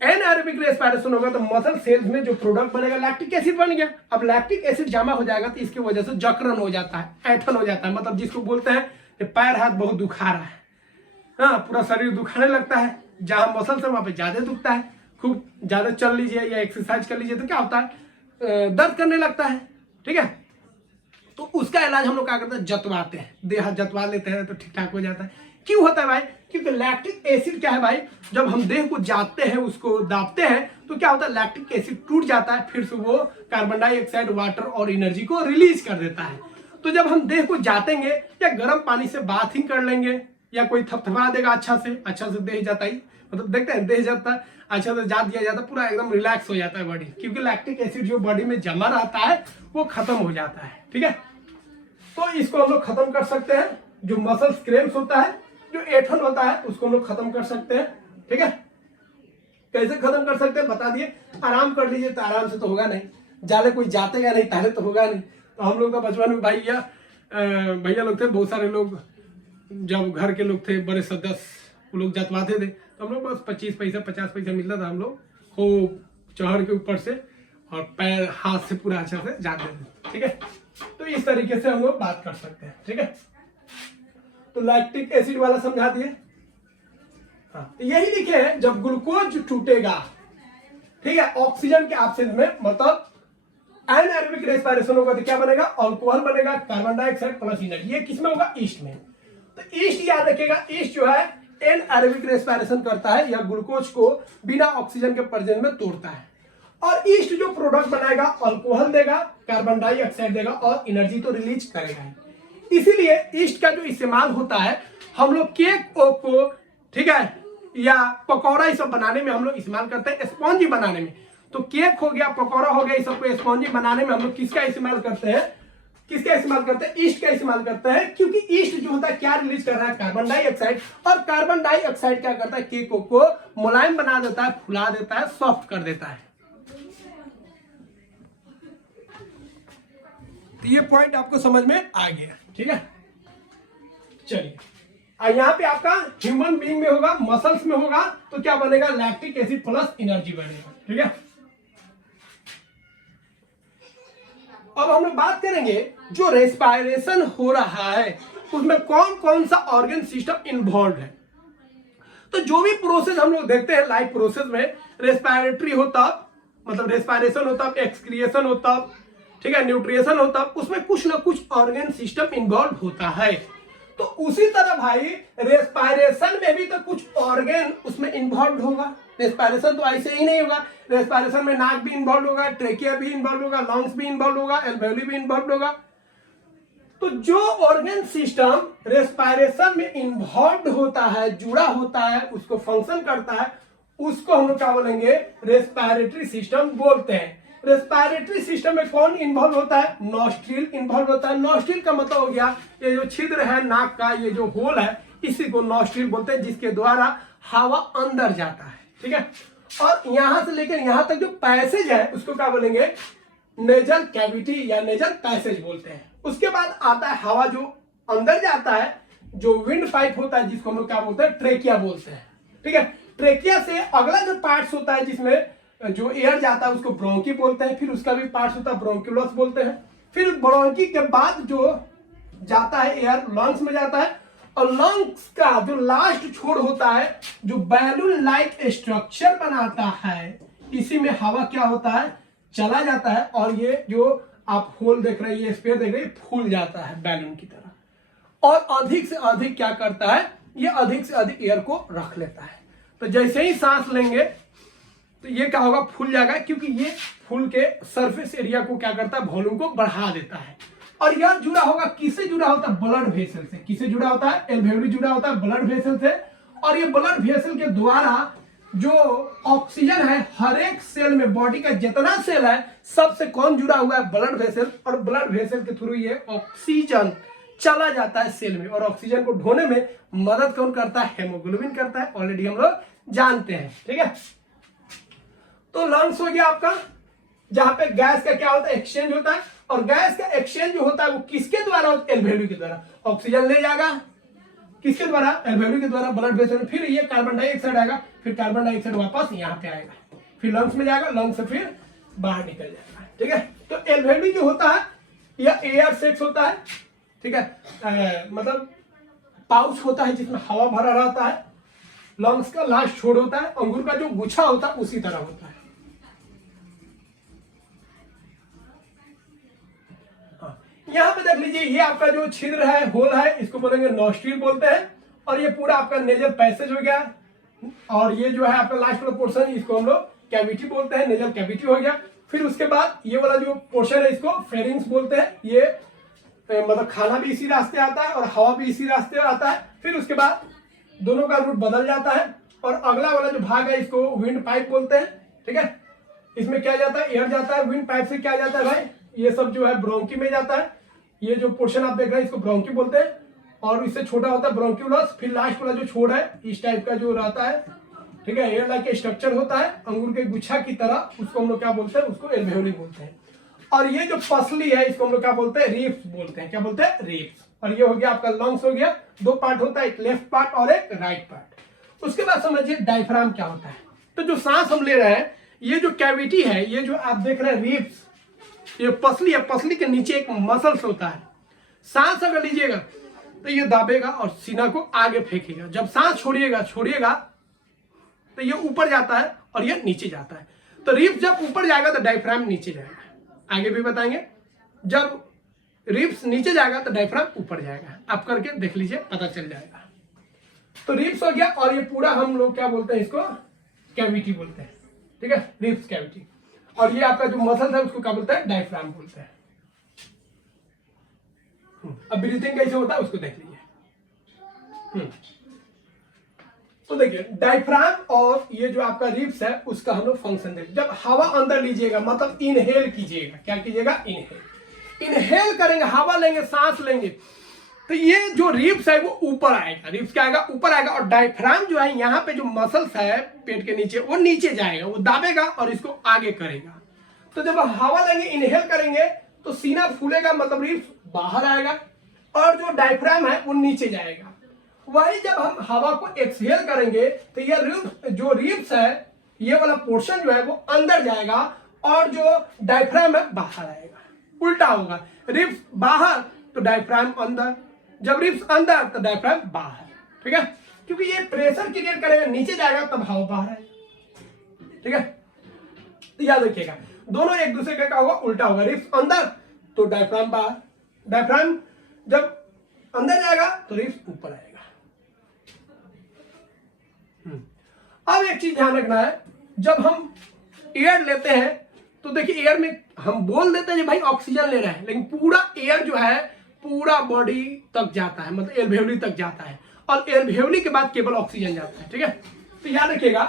एनारोबिक रेस्पिरेशन होगा तो मसल सेल्स में जो प्रोडक्ट बनेगा, लैक्टिक एसिड बन गया। अब लैक्टिक एसिड जमा हो जाएगा तो इसकी वजह से जकड़न हो जाता है, ऐठन हो जाता है, मतलब जिसको बोलते हैं कि पैर हाथ बहुत दुखा रहा है, हाँ, पूरा शरीर दुखाने लगता है, जहां मसल से वहां पे ज्यादा दुखता है। खूब ज्यादा चल लीजिए या एक्सरसाइज कर लीजिए तो क्या होता है, दर्द करने लगता है, ठीक है। तो उसका इलाज हम लोग क्या करते हैं, जतवाते हैं, देह जतवा लेते हैं तो ठीक ठाक हो जाता है। क्यों होता है भाई, क्योंकि लैक्टिक एसिड क्या है भाई, जब हम देह को जाते हैं, उसको दाबते हैं, तो क्या होता है, लैक्टिक एसिड टूट जाता है, फिर से वो कार्बन डाइऑक्साइड, वाटर और एनर्जी को रिलीज कर देता है। तो जब हम देह को जातेंगे या गर्म पानी से बाथिंग कर लेंगे, या कोई थपथपा देगा अच्छा से देह जाता ही, मतलब देखते हैं देह जाता है, अच्छा से जात दिया जाता है, पूरा एकदम रिलैक्स हो जाता है बॉडी, क्योंकि लैक्टिक एसिड जो बॉडी में जमा रहता है वो खत्म हो जाता है, ठीक है। तो इसको हम लोग खत्म कर सकते हैं। जो मसल क्रैम्प्स होता है, जो ऐठन होता है, उसको हम लोग खत्म कर सकते हैं, ठीक है। कैसे खत्म कर सकते हैं बता दिए। आराम कर लीजिए तो आराम से तो होगा नहीं, जाले कोई जातेगा नहीं, ताले तो होगा नहीं। तो हम लोग का बचपन में भैया लोग थे, बहुत सारे लोग, जब घर के लोग थे बड़े सदस्य, वो लोग जतवाते थे तो हम लोग बस 25 पैसा 50 पैसा मिलता था, हम लोग खूब चढ़ के ऊपर से और पैर हाथ से पूरा अच्छा से जाते थे। ठीक है, तो इस तरीके से हम लोग बात कर सकते हैं। ठीक है, तो लैक्टिक एसिड वाला समझा दिए। हाँ, तो यही लिखे हैं जब ग्लूकोज टूटेगा, ठीक है, ऑक्सीजन के एब्सेंस में, मतलब एनारोबिक रेस्पिरेशन होगा तो क्या बनेगा, अल्कोहल बनेगा, कार्बन डाइऑक्साइड प्लस एनर्जी। ये किसमें होगा, ईस्ट में। तो ईस्ट याद रखिएगा, ईस्ट जो है एनारोबिक रेस्पिरेशन करता है या ग्लूकोज को बिना ऑक्सीजन के प्रेजेंस में तोड़ता है। और ईस्ट जो प्रोडक्ट बनाएगा अल्कोहल देगा, कार्बन डाइऑक्साइड देगा और एनर्जी तो रिलीज करेगा। इसीलिए ईस्ट का जो इस्तेमाल होता है हम लोग केक को, ठीक है, या पकौड़ा ये सब बनाने में हम लोग इस्तेमाल करते हैं, स्पॉन्जी बनाने में। तो केक हो गया, पकौड़ा हो गया, ये सब को स्पॉन्जी बनाने में हम लोग किसका इस्तेमाल करते हैं, किसका इस्तेमाल करते हैं, ईस्ट का इस्तेमाल करते हैं। क्योंकि ईस्ट जो होता है क्या रिलीज कर रहा है, कार्बन डाइऑक्साइड, और कार्बन डाइऑक्साइड क्या करता है, केक को मुलायम बना देता है, फुला देता है, सॉफ्ट कर देता है। तो ये पॉइंट आपको समझ में आ गया। ठीक है, चलिए यहाँ पे आपका ह्यूमन बीइंग में होगा, मसल्स में होगा तो क्या बनेगा, लैक्टिक एसिड प्लस एनर्जी बनेगा। ठीक है, अब हम लोग बात करेंगे जो रेस्पिरेशन हो रहा है उसमें कौन कौन सा ऑर्गन सिस्टम इन्वॉल्व है। तो जो भी प्रोसेस हम लोग देखते हैं लाइफ प्रोसेस में, रेस्पिरेटरी होता, मतलब रेस्पिरेशन होता, एक्सक्रिएशन होता, ठीक है, न्यूट्रिशन होता, उसमें कुछ ना कुछ ऑर्गन सिस्टम इन्वॉल्व होता है। तो उसी तरह भाई रेस्पिरेशन में भी तो कुछ ऑर्गन उसमें इन्वॉल्व होगा। रेस्पिरेशन तो ऐसे ही नहीं होगा, रेस्पिरेशन में नाक भी इन्वॉल्व होगा, ट्रेकिया भी इन्वॉल्व होगा, लंग्स भी इन्वॉल्व होगा, एल्वेओली भी इन्वॉल्व होगा। तो जो ऑर्गन सिस्टम रेस्पिरेशन में इन्वॉल्व होता है, जुड़ा होता है, उसको फंक्शन करता है, उसको हम लोग क्या बोलेंगे, रेस्पिरेटरी सिस्टम बोलते हैं। रेस्पिरेटरी सिस्टम में कौन इन्वॉल्व होता है, नॉस्ट्रिल इन्वॉल्व होता है। नॉस्ट्रिल का मतलब हो गया ये जो छिद्र है नाक का, ये जो होल है, इसी को नॉस्ट्रिल बोलते हैं, जिसके द्वारा हवा अंदर जाता है। ठीक है, और यहां से लेकर यहां तक जो पैसेज है उसको क्या बोलेंगे, नेजल कैविटी या नेजल पैसेज बोलते हैं। उसके बाद आता है हवा जो अंदर जाता है, जो विंड पाइप होता है, जिसको हम लोग क्या बोलते हैं, ट्रेकिया बोलते हैं। ठीक है, ट्रेकिया से अगला जो पार्ट्स होता है जिसमें जो एयर जाता है उसको ब्रोंकी बोलते हैं। फिर उसका भी पार्ट्स होता है, ब्रोंक्यूलस बोलते हैं। फिर ब्रोंकी के बाद जो जाता है एयर लंग्स में जाता है, और लंग्स का जो लास्ट छोर होता है, जो बैलून लाइक स्ट्रक्चर बनाता है, इसी में हवा क्या होता है, चला जाता है, और ये जो आप होल देख रहे हैं, ये स्पेयर देख रहे हैं, फूल जाता है बैलून की तरह, और अधिक से अधिक क्या करता है, ये अधिक से अधिक एयर को रख लेता है। तो जैसे ही सांस लेंगे तो ये क्या होगा, फूल जाएगा, क्योंकि ये फूल के सरफेस एरिया को क्या करता है, वॉल्यूम को बढ़ा देता है। और यह जुड़ा होगा, किससे जुड़ा होता है, ब्लड वेसल से। किससे जुड़ा होता है, एल्वेओली जुड़ा होता है ब्लड वेसल से। और ये ब्लड वेसल के द्वारा जो ऑक्सीजन है, हर एक सेल में, बॉडी का जितना सेल है सबसे कौन जुड़ा हुआ है, ब्लड वेसल। और ब्लड वेसल के थ्रू ये ऑक्सीजन चला जाता है सेल में, और ऑक्सीजन को ढोने में मदद कौन करता है, हेमोग्लोबिन करता है। ऑलरेडी हम लोग जानते हैं। ठीक है, तो लंग्स हो गया आपका, जहां पे गैस का क्या होता है, एक्सचेंज होता है। और गैस का एक्सचेंज जो होता है वो किसके द्वारा, एल्वेओली के द्वारा। ऑक्सीजन ले जाएगा किसके द्वारा, एल्वेओली के द्वारा, ब्लड वेसल में। फिर ये कार्बन डाइऑक्साइड आएगा, फिर कार्बन डाइऑक्साइड वापस यहाँ पे आएगा, फिर लंग्स में जाएगा, लंग्स से फिर बाहर निकल जाएगा। ठीक है, तो एल्वेओली जो होता है यह एयर सेक्स होता है। ठीक है, मतलब पाउच होता है जिसमें हवा भरा रहता है। लंग्स का लास्ट छोर होता है, अंगूर का जो गुच्छा होता है उसी तरह होता है। यहां पे देख लीजिए, ये आपका जो छिद्र है, होल है, इसको बोलेंगे नॉस्ट्रिल बोलते हैं। और ये पूरा आपका नेजल पैसेज हो गया, और ये जो है आपका लास्ट वाला पोर्शन, इसको हम लोग कैविटी बोलते हैं, नेजल कैविटी हो गया। फिर उसके बाद ये वाला जो पोर्शन है इसको फेरिंग्स बोलते हैं। ये मतलब खाना भी इसी रास्ते आता है और हवा भी इसी रास्ते आता है। फिर उसके बाद दोनों का रूट बदल जाता है, और अगला वाला जो भाग है इसको विंड पाइप बोलते हैं। ठीक है, इसमें क्या जाता है, एयर जाता है, विंड पाइप से क्या जाता है भाई, ये सब जो है ब्रोंकी में जाता है। ये जो पोर्शन आप देख रहे हैं इसको ब्रोंकी बोलते हैं, और इससे छोटा होता है ब्रोंक्यूलस। फिर लास्ट वाला जो छोर है इस टाइप का जो रहता है, ठीक है, एयर लाइक स्ट्रक्चर होता है अंगूर के गुच्छा की तरह, उसको हम लोग क्या बोलते हैं, उसको एल्वेओली बोलते हैं। और ये जो पसली है इसको हम लोग क्या बोलते हैं, रिब्स बोलते हैं। क्या बोलते हैं, रिब्स। और ये हो गया आपका लंग्स हो गया, दो पार्ट होता है, एक लेफ्ट पार्ट और एक राइट पार्ट। उसके बाद समझिए डायफ्राम क्या होता है। तो जो सांस हम ले रहे हैं, ये जो कैविटी है, ये जो आप देख रहे हैं रिब्स, ये पसली है, पसली के नीचे एक मसल्स होता है। सांस अगर लीजिएगा तो ये दाबेगा और सीना को आगे फेंकेगा, जब सांस छोड़िएगा तो ये ऊपर जाता है और ये नीचे जाता है। तो रिब्स जब ऊपर जाएगा तो डायफ्राम नीचे जाएगा। आगे भी बताएंगे, जब रिब्स नीचे जाएगा तो डायफ्राम ऊपर जाएगा। आप करके देख लीजिए, पता चल जाएगा। तो रिब्स हो गया, और ये पूरा हम लोग क्या बोलते हैं, इसको कैविटी बोलते हैं। ठीक है, रिब्स कैविटी। और ये आपका जो मसल है उसको क्या बोलते हैं, डायफ्राम बोलते हैं। अब ब्रीथिंग कैसे होता है उसको देख लीजिए। तो देखिए डायफ्राम और ये जो आपका रिब्स है उसका हम लोग फंक्शन देखिए। जब हवा अंदर लीजिएगा मतलब इनहेल कीजिएगा, क्या कीजिएगा, इनहेल करेंगे, हवा लेंगे, सांस लेंगे, तो ये जो रिब्स है वो ऊपर आएगा। रिब्स क्या आएगा, ऊपर आएगा। और डायफ्राम जो है यहाँ पे जो मसल्स है पेट के नीचे, वो नीचे जाएगा, वो दाबेगा और इसको आगे करेगा। तो जब हवा लेंगे, इनहेल करेंगे, तो सीना फूलेगा, मतलब रिब्स बाहर आएगा, और जो डायफ्राम है वो नीचे जाएगा। वही जब हम हवा को एक्सहेल करेंगे तो ये जो रिब्स है, ये वाला पोर्शन जो है वो अंदर जाएगा, और जो डायफ्राम है बाहर आएगा। उल्टा होगा, रिब्स बाहर तो डायफ्राम अंदर, जब रिब्स अंदर तो डायफ्राम बाहर। ठीक है, क्योंकि ये प्रेशर क्रिएट करेगा, नीचे जाएगा तब हवा बाहर आएगा। ठीक है, तो याद रखिएगा, दोनों एक दूसरे का क्या होगा, उल्टा होगा। रिब्स अंदर तो डायफ्राम बाहर, डायफ्राम जब अंदर जाएगा तो रिब्स ऊपर आएगा। अब एक चीज ध्यान रखना है, जब हम एयर लेते हैं तो देखिए एयर में हम बोल देते हैं भाई ऑक्सीजन ले रहे हैं, लेकिन पूरा एयर जो है पूरा बॉडी तक जाता है, मतलब एल्वेओली तक जाता है, और एल्वेओली के बाद केवल ऑक्सीजन जाता है। ठीक है, तो याद रखिएगा,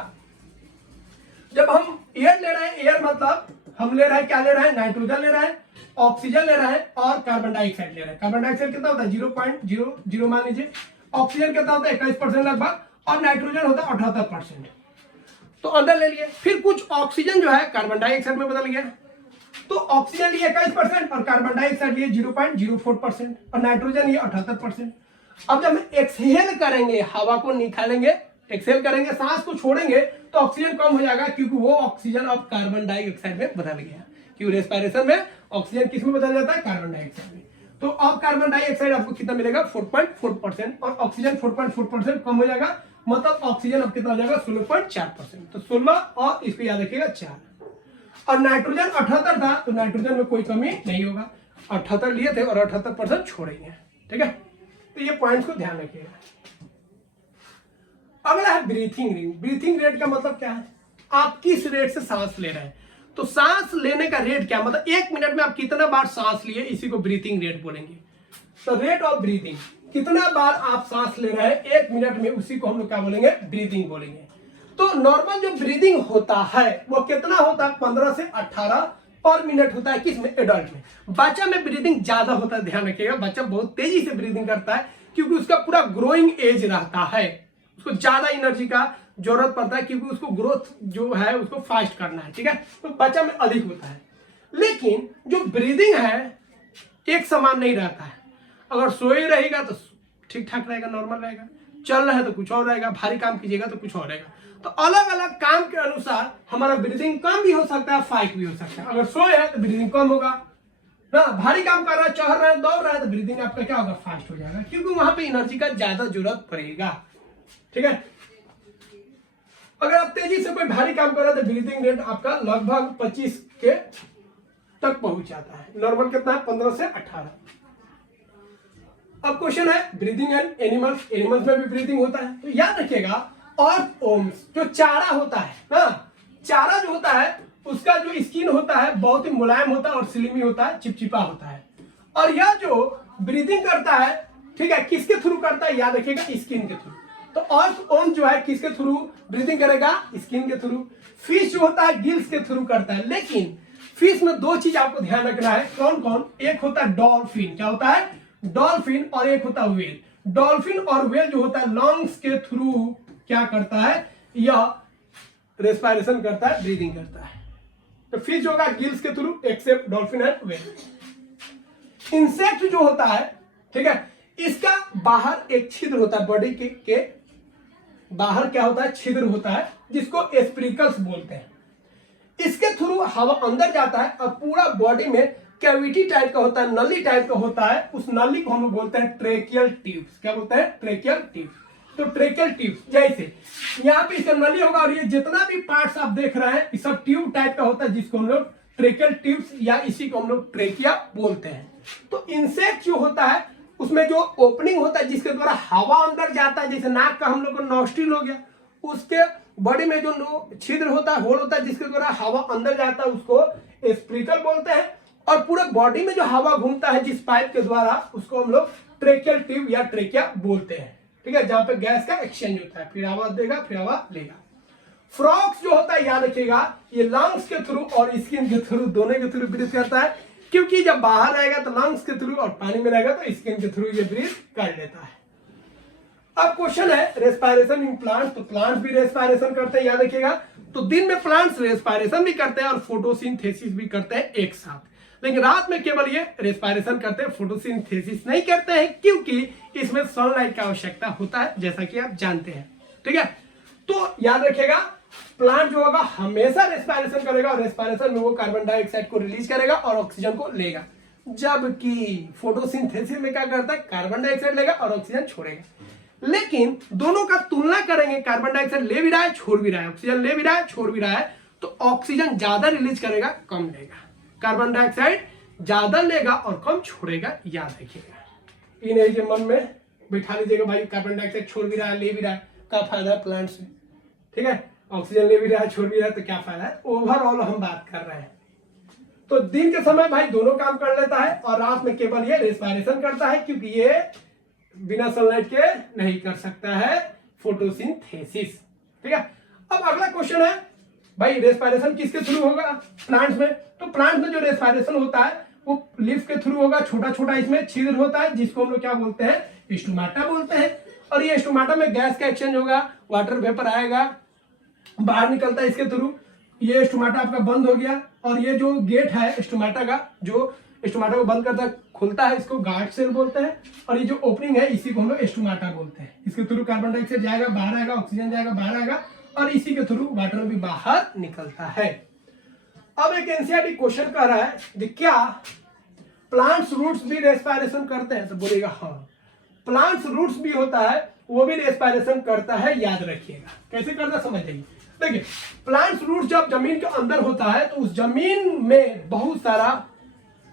जब हम एयर ले रहे हैं, एयर मतलब हम ले रहे हैं, क्या ले रहे हैं, नाइट्रोजन ले रहे हैं, ऑक्सीजन ले रहे हैं और कार्बन डाइऑक्साइड ले रहे हैं। कार्बन डाइऑक्साइड कितना होता है, 0.00 मान लीजिए। ऑक्सीजन कितना होता है, 21% लगभग, और नाइट्रोजन होता है 78%। तो अंदर ले लिए, फिर कुछ ऑक्सीजन जो है कार्बन डाइऑक्साइड में बदल गया, तो ऑक्सीजन लिए 21% और कार्बन डाइऑक्साइड लिए 0.04% और नाइट्रोजन लिए 78%। अब जब हम एक्सहेल करेंगे, हवा को निकालेंगे, एक्सहेल करेंगे, सांस को छोड़ेंगे, तो ऑक्सीजन कम हो जाएगा, क्योंकि वो ऑक्सीजन अब कार्बन डाइऑक्साइड में बदल गया। क्योंकि रेस्पिरेशन में ऑक्सीजन किस में बदल जाता है, कार्बन डाइऑक्साइड में। तो अब कार्बन डाइऑक्साइड आपको कितना मिलेगा, 4.4%, और ऑक्सीजन 4.4% कम हो जाएगा, मतलब ऑक्सीजन अब कितना हो जाएगा, 16.4%। तो 16 और इसको याद रखिएगा 4, और नाइट्रोजन 78 था, तो नाइट्रोजन में कोई कमी नहीं होगा, 78 लिए थे और 78% छोड़ेंगे। ठीक है, तो ये पॉइंट्स को ध्यान रखिएगा। अगला है ब्रीथिंग रेट। ब्रीथिंग रेट का मतलब क्या है, आप किस रेट से सांस ले रहे हैं। तो सांस लेने का रेट क्या, मतलब 1 मिनट में आप कितना बार सांस लिए, इसी को ब्रीथिंग रेट बोलेंगे। तो रेट ऑफ ब्रीथिंग, कितना बार आप सांस ले रहे हैं 1 मिनट में, उसी को हम लोग क्या बोलेंगे, ब्रीथिंग बोलेंगे। तो नॉर्मल जो ब्रीदिंग होता है वो कितना होता है, 15 से 18 पर मिनट होता है, किसमें, एडल्ट में। बच्चा में ब्रीदिंग ज्यादा होता है, ध्यान रखिएगा, बच्चा बहुत तेजी से ब्रीदिंग करता है, क्योंकि उसका पूरा ग्रोइंग एज रहता है, उसको ज्यादा एनर्जी का जरूरत पड़ता है, क्योंकि उसको ग्रोथ जो है उसको फास्ट करना है। ठीक है, तो बच्चा में अधिक होता है। लेकिन जो ब्रीदिंग है एक समान नहीं रहता है, अगर सोए रहेगा तो ठीक ठाक रहेगा, नॉर्मल रहेगा, चल रहा है तो कुछ और रहेगा, भारी काम कीजिएगा तो कुछ और रहेगा। तो अलग अलग काम के अनुसार हमारा ब्रीदिंग कम भी हो सकता है, फास्ट भी हो सकता है। अगर सोए है तो ब्रीदिंग कम होगा ना, भारी काम कर रहा है, चढ़ रहा है, दौड़ रहा है, तो ब्रीदिंग आपका क्या होगा, फास्ट हो जाएगा, क्योंकि वहां पे एनर्जी का ज्यादा जरूरत पड़ेगा। ठीक है, अगर आप तेजी से कोई भारी काम कर रहे हैं तो ब्रीदिंग रेट आपका लगभग 25 के तक पहुंच जाता है। नॉर्मल कितना है, 15 से 18। अब क्वेश्चन है ब्रीदिंग एंड एनिमल्स। एनिमल्स में भी ब्रीदिंग होता है, तो याद रखिएगा, अर्थवर्म्स जो चारा होता है ना, चारा जो होता है उसका जो स्किन होता है बहुत ही मुलायम होता है और स्लिमी होता है, चिपचिपा होता है। और यह जो ब्रीदिंग करता है, ठीक है, किसके थ्रू करता है, याद रखिएगा, स्किन के थ्रू। तो अर्थवर्म जो है किसके थ्रू ब्रीदिंग करेगा, स्किन के थ्रू। फिश जो होता है गिल्स के थ्रू करता है। लेकिन फिश में 2 चीज आपको ध्यान रखना है, कौन कौन, एक होता है डॉल्फिन, क्या होता है, डॉल्फिन, और एक होता है व्हेल। डॉल्फिन और व्हेल जो होता है लंग्स के थ्रू क्या करता है, यह रेस्पायरेशन करता है, ब्रीदिंग करता है। तो फिश होगा गिल्स के through, except dolphin and whale. Insect जो होता है, ठीक है, इसका बाहर एक छिद्र होता है, बॉडी के बाहर क्या होता है, छिद्र होता है, जिसको एस्प्रिकल्स बोलते हैं। इसके थ्रू हवा अंदर जाता है और पूरा बॉडी में कैविटी टाइप का होता है, नली टाइप का होता है। उस नली को हम लोग बोलते हैं ट्रेकियल ट्यूब्स। क्या बोलते हैं? Tracheal tubes. तो ट्रेकियल ट्यूब्स जैसे यहाँ पे इसका नली होगा और ये जितना भी पार्ट्स आप देख रहे हैं ये सब ट्यूब टाइप का होता है, जिसको हम लोग ट्रेकियल ट्यूब्स या इसी को हम लोग ट्रेकिया बोलते हैं। तो इंसेक्ट जो होता है उसमें जो ओपनिंग होता है जिसके द्वारा हवा अंदर जाता है, जैसे नाक का हम लोग को नॉस्ट्रिल हो गया, उसके बॉडी में जो छिद्र होता है, होल होता है, जिसके द्वारा हवा अंदर जाता है, उसको एस्प्रिकल बोलते हैं। और पूरे बॉडी में जो हवा घूमता है जिस पाइप के द्वारा, उसको हम लोग ट्रेकियल ट्यूब या ट्रेकिया बोलते हैं। ठीक है, जहां पे गैस का एक्सचेंज होता है, फिर हवा देगा फिर हवा लेगा। फ्रॉक्स जो होता है याद रखिएगा, ये लंग्स के थ्रू और स्किन के थ्रू, दोनों के थ्रू ब्रीथ करता है, क्योंकि जब बाहर रहेगा तो लंग्स के थ्रू और पानी में रहेगा तो स्किन के थ्रू ये ब्रीथ कर लेता है। अब क्वेश्चन है रेस्पायरेशन इन प्लांट्स। तो प्लांट्स भी रेस्पायरेशन करते हैं, याद रखिएगा। तो दिन में प्लांट्स रेस्पायरेशन भी करते हैं और फोटोसिंथेसिस भी करते हैं एक साथ, लेकिन रात में केवल ये रेस्पायरेशन करते हैं, फोटोसिंथेसिस नहीं करते हैं, क्योंकि इसमें सनलाइट का आवश्यकता होता है, जैसा कि आप जानते हैं। ठीक है, तो याद रखिएगा प्लांट जो होगा हमेशा रेस्पायरेशन करेगा और रेस्पायरेशन में वो कार्बन डाइऑक्साइड को रिलीज करेगा और ऑक्सीजन को लेगा, जबकि फोटोसिंथेसिस में क्या करता है, कार्बन डाइऑक्साइड लेगा और ऑक्सीजन छोड़ेगा। लेकिन दोनों का तुलना करेंगे, कार्बन डाइऑक्साइड ले भी रहा है छोड़ भी रहा है, ऑक्सीजन ले भी रहा है छोड़ भी रहा है, तो ऑक्सीजन ज्यादा रिलीज करेगा कम लेगा, कार्बन डाइऑक्साइड ज्यादा लेगा और कम छोड़ेगा। याद रखिएगा, इन के मन में बिठा लीजिएगा, भाई कार्बन डाइऑक्साइड छोड़ भी रहा है ले भी रहा है, क्या फायदा है प्लांट से। ठीक है, ऑक्सीजन ले भी रहा है छोड़ भी रहा है, तो क्या फायदा है। ओवरऑल हम बात कर रहे हैं। तो दिन के समय भाई दोनों काम कर लेता है और रात में केवल ये रेस्पायरेशन करता है, क्योंकि ये बिना सनलाइट के नहीं कर सकता है फोटोसिंथेसिस। ठीक है, अब अगला क्वेश्चन है भाई रेस्पायरेशन किसके थ्रू होगा प्लांट्स में। तो प्लांट्स में जो रेस्पायरेशन होता है वो लीफ के थ्रू होगा, छोटा छोटा इसमें छिद्र होता है, जिसको हम लोग क्या बोलते हैं, स्टोमाटा बोलते हैं। और ये स्टोमाटा में गैस का एक्सचेंज होगा, वाटर वेपर आएगा, बाहर निकलता है इसके थ्रू। ये स्टोमाटा आपका बंद हो गया और ये जो गेट है स्टोमाटा का, जो स्टोमाटा को बंद करता है खुलता है, इसको गार्ड सेल बोलते हैं। और ये जो ओपनिंग है इसी को हम लोग स्टोमाटा बोलते हैं। इसके थ्रू कार्बन डाइऑक्साइड जाएगा बाहर आएगा, ऑक्सीजन जाएगा बाहर आएगा, और इसी के थ्रू वाटर भी बाहर निकलता है। अब एक एनसीईआरटी क्वेश्चन कर रहा है कि क्या प्लांट्स रूट्स भी रेस्पायरेशन करते हैं, तो बोलेगा हाँ, प्लांट्स रूट्स भी होता है वो भी रेस्पायरेशन करता है। याद रखिएगा कैसे करता समझ जाइए। देखिए प्लांट्स रूट जब जमीन के अंदर होता है तो उस जमीन में बहुत सारा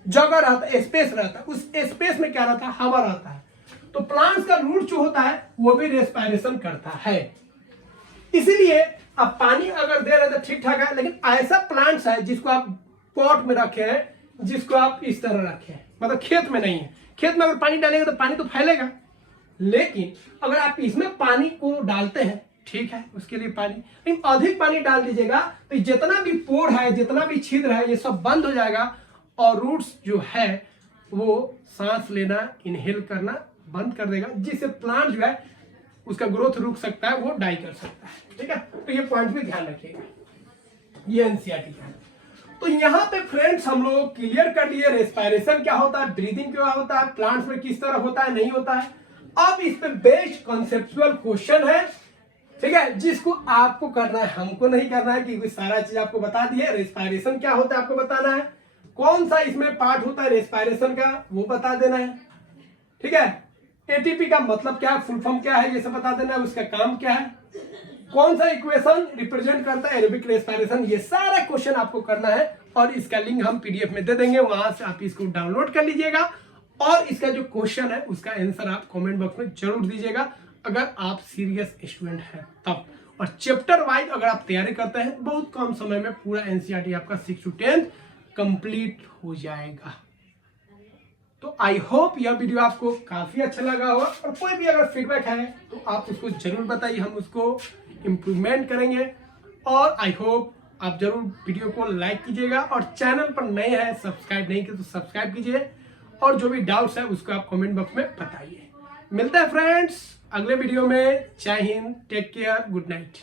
जगह रहता है, स्पेस रहता है, उस स्पेस में क्या रहता है, हवा रहता है। तो प्लांट्स का रूट जो होता है वो भी रेस्पायरेशन करता है। इसीलिए अब पानी अगर दे रहे तो ठीक ठाक है, लेकिन ऐसा प्लांट्स है जिसको आप पॉट में रखे हैं, जिसको आप इस तरह रखे हैं, मतलब खेत में नहीं है। खेत में अगर पानी डालेंगे तो पानी तो फैलेगा, लेकिन अगर आप इसमें पानी को डालते हैं, ठीक है उसके लिए पानी, लेकिन अधिक पानी डाल दीजिएगा तो जितना भी पोर है, जितना भी छिद्र है, ये सब बंद हो जाएगा और रूट्स जो है वो सांस लेना, इनहेल करना बंद कर देगा, जिससे प्लांट जो है उसका ग्रोथ रुक सकता है, वो डाई कर सकता है। ठीक है, तो ये पॉइंट भी ध्यान रखिएगा, ये एनसीईआरटी का है। तो यहाँ पे फ्रेंड्स हम लोग क्लियर कर लिए रेस्पायरेशन क्या होता है, ब्रीदिंग क्या होता है, प्लांट्स में किस तरह होता है नहीं होता है। अब इस पे बेस्ड कॉन्सेप्चुअल क्वेश्चन है, ठीक है, जिसको आपको करना है, हमको नहीं करना है, क्योंकि सारा चीज आपको बता दिए। रेस्पायरेशन क्या होता है आपको बताना है, कौन सा इसमें पार्ट होता है रेस्पायरेशन का वो बता देना है। ठीक है, एटीपी का मतलब क्या है, फुल फॉर्म क्या है, ये सब बता देना है, उसका काम क्या है, कौन सा इक्वेशन रिप्रेजेंट करता है एरोबिक रेस्पायरेशन, ये सारा क्वेश्चन आपको करना है। और इसका लिंक हम पीडीएफ में दे देंगे, वहां से आप इसको डाउनलोड कर लीजिएगा और इसका जो क्वेश्चन है उसका आंसर आप कमेंट बॉक्स में जरूर दीजिएगा, अगर आप सीरियस स्टूडेंट हैं तब। और चैप्टर वाइज अगर आप तैयारी करते हैं, बहुत कम समय में पूरा एनसीईआरटी आपका 6 to 10 कंप्लीट हो जाएगा। तो आई होप यह वीडियो आपको काफी अच्छा लगा होगा, और कोई भी अगर फीडबैक है तो आप उसको जरूर बताइए, हम उसको इम्प्रूवमेंट करेंगे। और आई होप आप जरूर वीडियो को लाइक कीजिएगा, और चैनल पर नए हैं सब्सक्राइब नहीं किए तो सब्सक्राइब कीजिए, और जो भी डाउट्स है उसको आप कमेंट बॉक्स में बताइए। मिलते हैं फ्रेंड्स अगले वीडियो में। जय हिंद, टेक केयर, गुड नाइट।